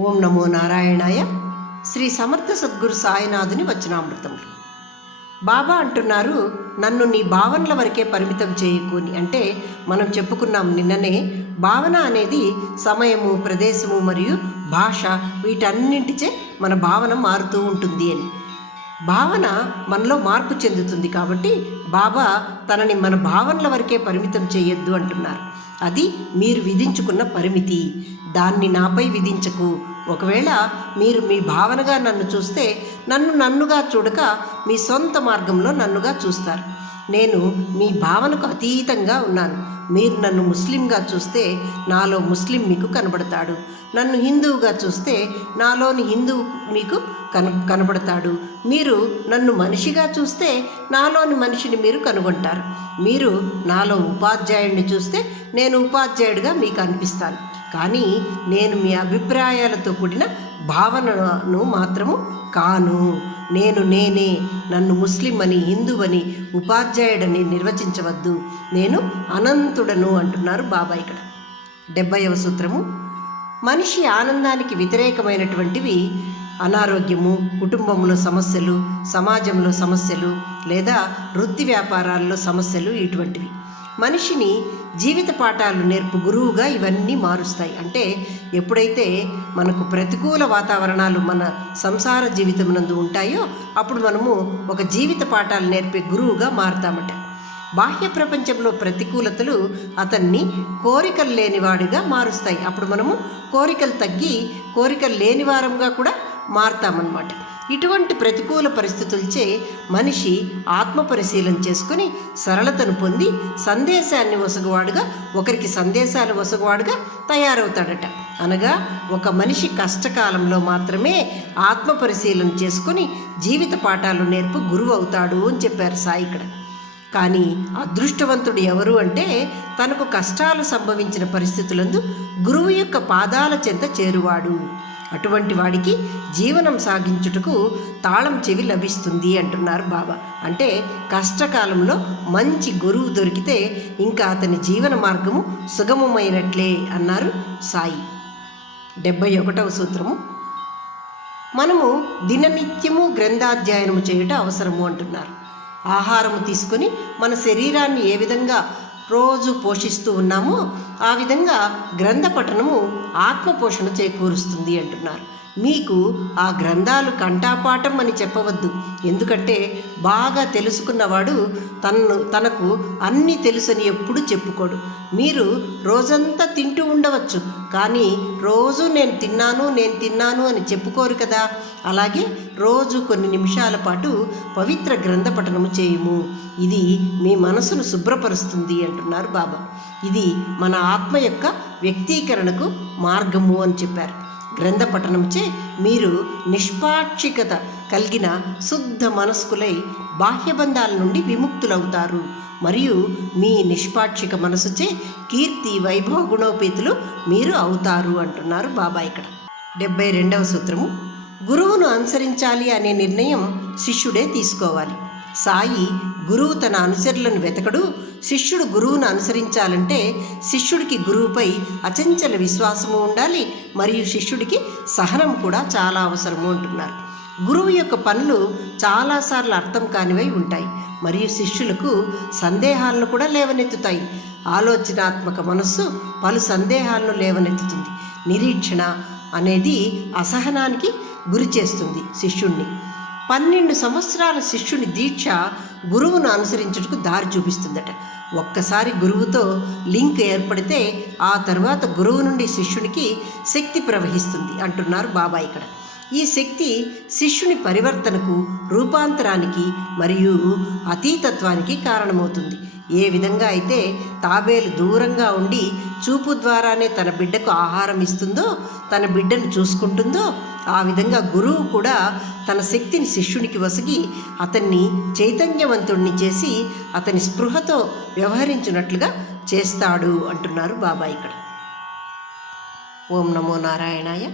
ఓం నమో నారాయణాయ. శ్రీ సమర్థ సద్గురు సాయినాథుని వచనామృతములు. బాబా అంటున్నారు, నన్ను నీ భావనల వరకే పరిమితం చేయకుని. అంటే మనం చెప్పుకున్నాం నిన్ననే, భావన అనేది సమయము, ప్రదేశము మరియు భాష, వీటన్నింటిచే మన భావన మారుతూ ఉంటుంది అని. భావన మనలో మార్పు చెందుతుంది కాబట్టి బాబా తనని మన భావనల వరకే పరిమితం చేయొద్దు అంటున్నారు. అది మీరు విధించుకున్న పరిమితి, దాన్ని నాపై విధించకు. ఒకవేళ మీరు మీ భావనగా నన్ను చూస్తే నన్నుగా చూడక మీ సొంత మార్గంలో నన్నుగా చూస్తారు. నేను మీ భావనకు అతీతంగా ఉన్నాను. మీరు నన్ను ముస్లింగా చూస్తే నాలో ముస్లిం మీకు కనబడతాడు. నన్ను హిందువుగా చూస్తే నాలోని హిందువు మీకు కనబడతాడు. మీరు నన్ను మనిషిగా చూస్తే నాలోని మనిషిని మీరు కనుగొంటారు. మీరు నాలో ఉపాధ్యాయుడిని చూస్తే నేను ఉపాధ్యాయుడిగా మీకు అనిపిస్తాను. కానీ నేను మీ అభిప్రాయాలతో కూడిన భావనను మాత్రము కాను. నేనే. నన్ను ముస్లిం అని, హిందువని, ఉపాధ్యాయుడని నిర్వచించవద్దు. నేను అనంతుడను అంటున్నారు బాబా ఇక్కడ. 70వ సూత్రము. మనిషి ఆనందానికి వ్యతిరేకమైనటువంటివి అనారోగ్యము, కుటుంబంలో సమస్యలు, సమాజంలో సమస్యలు, లేదా వృత్తి వ్యాపారాల్లో సమస్యలు, ఇటువంటివి. మనిషిని జీవిత పాఠాలు నేర్పు గురువుగా ఇవన్నీ మారుస్తాయి. అంటే ఎప్పుడైతే మనకు ప్రతికూల వాతావరణాలు మన సంసార జీవితం నందు ఉంటాయో అప్పుడు మనము ఒక జీవిత పాఠాలు నేర్పే గురువుగా మారుతామట. బాహ్య ప్రపంచంలో ప్రతికూలతలు అతన్ని కోరికలు లేనివాడిగా మారుస్తాయి. అప్పుడు మనము కోరికలు తగ్గి కోరికలు లేని వారంగా కూడా మారుతామన్నమాట. ఇటువంటి ప్రతికూల పరిస్థితులచే మనిషి ఆత్మ పరిశీలన చేసుకుని సరళతను పొంది సందేశాన్ని వసగువాడుగా, ఒకరికి సందేశాలు వసగువాడుగా తయారవుతాడట. అనగా ఒక మనిషి కష్టకాలంలో మాత్రమే ఆత్మ పరిశీలన చేసుకుని జీవిత పాఠాలు నేర్పు గురువు అవుతాడు అని చెప్పారు సాయి ఇక్కడ. కానీ అదృష్టవంతుడు ఎవరు అంటే తనకు కష్టాలు సంభవించిన పరిస్థితులందు గురువు యొక్క పాదాల చెంత చేరువాడు. అటువంటి వాడికి జీవనం సాగించుటకు తాళం చెవి లభిస్తుంది అంటున్నారు బాబా. అంటే కష్టకాలంలో మంచి గురువు దొరికితే ఇంకా అతని జీవన మార్గము సుగమమైనట్లే అన్నారు సాయి. 71వ సూత్రము. మనము దిననిత్యము గ్రంథాధ్యయనము చేయుట అవసరము అంటున్నారు. ఆహారము తీసుకొని మన శరీరాన్ని ఏ విధంగా రోజు పోషిస్తూ ఉన్నామో ఆ విధంగా గ్రంథ పఠనము ఆత్మపోషణ చేకూరుస్తుంది అంటున్నారు. మీకు ఆ గ్రంథాలు కంఠాపాఠం అని చెప్పవద్దు. ఎందుకంటే బాగా తెలుసుకున్నవాడు తనకు అన్నీ తెలుసని ఎప్పుడు చెప్పుకోడు. మీరు రోజంతా తింటూ ఉండవచ్చు, కానీ రోజు నేను తిన్నాను అని చెప్పుకోరు కదా. అలాగే రోజు కొన్ని నిమిషాల పాటు పవిత్ర గ్రంథ పఠనము చేయుము. ఇది మీ మనసును శుభ్రపరుస్తుంది అంటున్నారు బాబా. ఇది మన ఆత్మ యొక్క వ్యక్తీకరణకు మార్గము అని చెప్పారు. గ్రంథ పఠనంచే మీరు నిష్పాక్షికత కలిగిన శుద్ధ మనస్కులై బాహ్యబంధాల నుండి విముక్తులవుతారు. మరియు మీ నిష్పాక్షిక మనసుచే కీర్తి, వైభవ గుణోపేతులు మీరు అవుతారు అంటున్నారు బాబా ఇక్కడ. 72వ సూత్రము. గురువును అనుసరించాలి అనే నిర్ణయం శిష్యుడే తీసుకోవాలి. సాయి గురువు తన అనుచరులను వెతకడు. శిష్యుడు గురువును అనుసరించాలంటే శిష్యుడికి గురువుపై అచంచల విశ్వాసము ఉండాలి. మరియు శిష్యుడికి సహనం కూడా చాలా అవసరము అంటున్నారు. గురువు యొక్క పనులు చాలాసార్లు అర్థం కానివై ఉంటాయి మరియు శిష్యులకు సందేహాలను కూడా లేవనెత్తుతాయి. ఆలోచనాత్మక మనస్సు పలు సందేహాలను లేవనెత్తుతుంది. నిరీక్షణ అనేది అసహనానికి గురి చేస్తుంది శిష్యుణ్ణి. 12 సంవత్సరాల శిష్యుని దీక్ష గురువును అనుసరించుటకు దారి చూపిస్తుందట. ఒక్కసారి గురువుతో లింక్ ఏర్పడితే ఆ తర్వాత గురువు నుండి శిష్యునికి శక్తి ప్రవహిస్తుంది అంటున్నారు బాబా ఇక్కడ. ఈ శక్తి శిష్యుని పరివర్తనకు, రూపాంతరానికి మరియు అతీతత్వానికి కారణమవుతుంది. ఏ విధంగా అయితే తాబేలు దూరంగా ఉండి చూపు ద్వారానే తన బిడ్డకు ఆహారం ఇస్తుందో, తన బిడ్డను చూసుకుంటుందో, ఆ విధంగా గురువు కూడా తన శక్తిని శిష్యునికి వసగి అతన్ని చైతన్యవంతుడిని చేసి అతని స్పృహతో వ్యవహరించినట్లుగా చేస్తాడు అంటున్నారు బాబా ఇక్కడ. ఓం నమో నారాయణాయ.